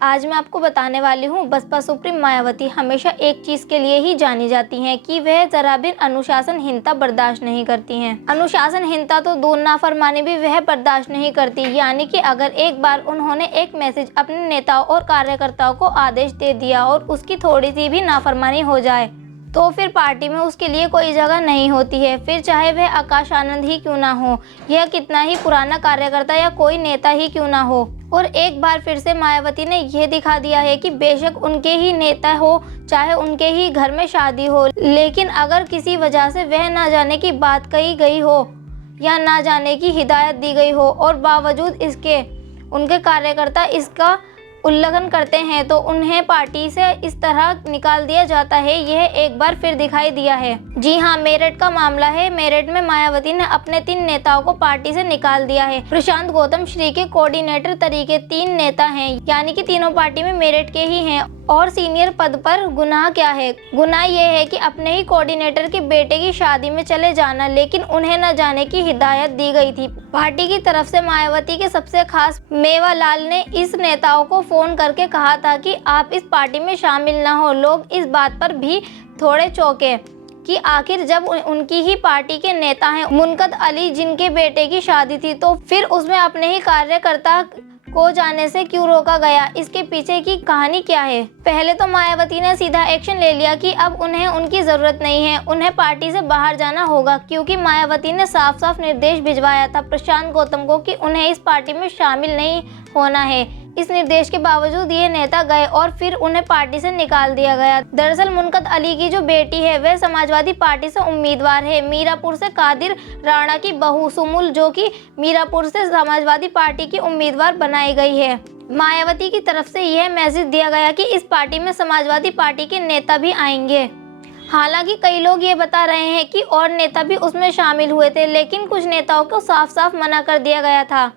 आज मैं आपको बताने वाली हूँ बसपा सुप्रीम मायावती हमेशा एक चीज के लिए ही जानी जाती हैं कि वह जरा भी अनुशासनहीनता बर्दाश्त नहीं करती हैं। अनुशासनहीनता तो दूर, नाफरमानी भी वह बर्दाश्त नहीं करती। यानी कि अगर एक बार उन्होंने एक मैसेज अपने नेताओं और कार्यकर्ताओं को आदेश दे दिया और उसकी थोड़ी सी भी नाफरमानी हो जाए तो फिर पार्टी में उसके लिए कोई जगह नहीं होती है। फिर चाहे वह आकाश आनंद ही क्यों ना हो, यह कितना ही पुराना कार्यकर्ता या कोई नेता ही क्यों ना हो। और एक बार फिर से मायावती ने यह दिखा दिया है कि बेशक उनके ही नेता हो, चाहे उनके ही घर में शादी हो, लेकिन अगर किसी वजह से वह ना जाने की बात कही गई हो या ना जाने की हिदायत दी गई हो और बावजूद इसके उनके कार्यकर्ता इसका उल्लंघन करते हैं तो उन्हें पार्टी से इस तरह निकाल दिया जाता है। यह एक बार फिर दिखाई दिया है। जी हाँ, मेरठ का मामला है। मेरठ में मायावती ने अपने 3 नेताओं को पार्टी से निकाल दिया है। प्रशांत गौतम श्री के कोऑर्डिनेटर तरीके 3 नेता हैं, यानी कि तीनों पार्टी में मेरठ के ही हैं। और सीनियर पद पर गुनाह क्या है? गुनाह यह है कि अपने ही कोऑर्डिनेटर के बेटे की शादी में चले जाना, लेकिन उन्हें न जाने की हिदायत दी गई थी। पार्टी की तरफ से मायावती के सबसे खास मेवालाल ने इस नेताओं को फोन करके कहा था कि आप इस पार्टी में शामिल ना हो। लोग इस बात पर भी थोड़े चौंके कि आखिर जब उनकी ही पार्टी के नेता हैं मुनकद अली जिनके बेटे की शादी थी, तो फिर उसमें अपने ही कार्यकर्ता को जाने से क्यों रोका गया? इसके पीछे की कहानी क्या है? पहले तो मायावती ने सीधा एक्शन ले लिया कि अब उन्हें उनकी जरूरत नहीं है, उन्हें पार्टी से बाहर जाना होगा, क्योंकि मायावती ने साफ साफ निर्देश भिजवाया था प्रशांत गौतम को कि उन्हें इस पार्टी में शामिल नहीं होना है। इस निर्देश के बावजूद ये नेता गए और फिर उन्हें पार्टी से निकाल दिया गया। दरअसल मुनकद अली की जो बेटी है वह समाजवादी पार्टी से उम्मीदवार है। मीरापुर से कादिर राणा की बहू सुमुल, जो कि मीरापुर से समाजवादी पार्टी की उम्मीदवार बनाई गई है। मायावती की तरफ से यह मैसेज दिया गया कि इस पार्टी में समाजवादी पार्टी के नेता भी आएंगे। हालांकि कई लोग ये बता रहे हैं कि और नेता भी उसमें शामिल हुए थे, लेकिन कुछ नेताओं को साफ साफ मना कर दिया गया था,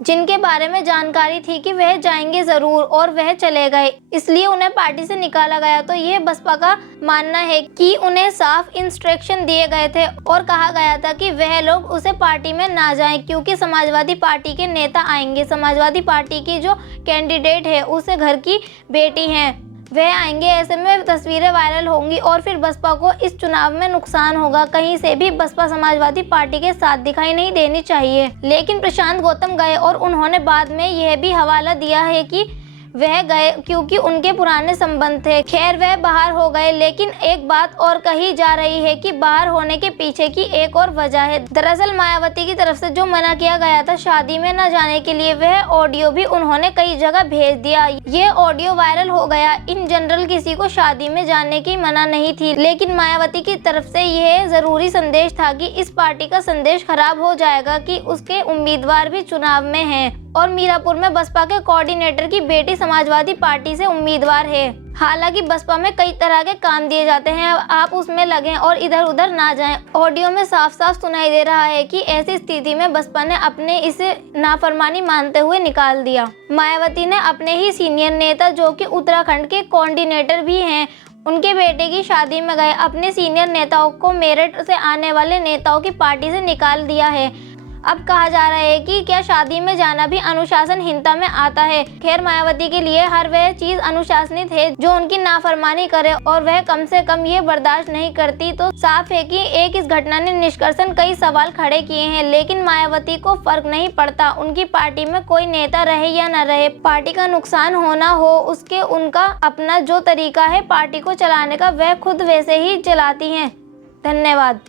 जिनके बारे में जानकारी थी कि वह जाएंगे जरूर और वह चले गए, इसलिए उन्हें पार्टी से निकाला गया। तो यह बसपा का मानना है कि उन्हें साफ इंस्ट्रक्शन दिए गए थे और कहा गया था कि वह लोग उसे पार्टी में ना जाएं, क्योंकि समाजवादी पार्टी के नेता आएंगे। समाजवादी पार्टी की जो कैंडिडेट है उसे घर की बेटी है, वह आएंगे। ऐसे में तस्वीरें वायरल होंगी और फिर बसपा को इस चुनाव में नुकसान होगा। कहीं से भी बसपा समाजवादी पार्टी के साथ दिखाई नहीं देनी चाहिए। लेकिन प्रशांत गौतम गए और उन्होंने बाद में यह भी हवाला दिया है कि वह गए क्योंकि उनके पुराने संबंध थे। खैर, वह बाहर हो गए, लेकिन एक बात और कही जा रही है कि बाहर होने के पीछे की एक और वजह है। दरअसल मायावती की तरफ से जो मना किया गया था शादी में न जाने के लिए, वह ऑडियो भी उन्होंने कई जगह भेज दिया। ये ऑडियो वायरल हो गया। इन जनरल किसी को शादी में जाने की मना नहीं थी, लेकिन मायावती की तरफ से यह जरूरी संदेश था कि इस पार्टी का संदेश खराब हो जाएगा कि उसके उम्मीदवार भी चुनाव में हैं और मीरापुर में बसपा के कोऑर्डिनेटर की बेटी समाजवादी पार्टी से उम्मीदवार है। हालांकि बसपा में कई तरह के काम दिए जाते हैं, आप उसमें लगें और इधर उधर ना जाएं। ऑडियो में साफ साफ सुनाई दे रहा है कि ऐसी स्थिति में बसपा ने अपने इसे नाफरमानी मानते हुए निकाल दिया। मायावती ने अपने ही सीनियर नेता, जो कि उत्तराखंड के कोऑर्डिनेटर भी हैं, उनके बेटे की शादी में गए अपने सीनियर नेताओं को मेरठ से आने वाले नेताओं की पार्टी से निकाल दिया है। अब कहा जा रहा है कि क्या शादी में जाना भी अनुशासनहीनता में आता है? खैर, मायावती के लिए हर वह चीज अनुशासनित है जो उनकी नाफरमानी करे, और वह कम से कम ये बर्दाश्त नहीं करती। तो साफ है कि एक इस घटना ने निष्कर्षण कई सवाल खड़े किए हैं, लेकिन मायावती को फर्क नहीं पड़ता उनकी पार्टी में कोई नेता रहे या न रहे। पार्टी का नुकसान होना हो उसके उनका अपना जो तरीका है पार्टी को चलाने का, वह खुद वैसे ही चलाती हैं। धन्यवाद।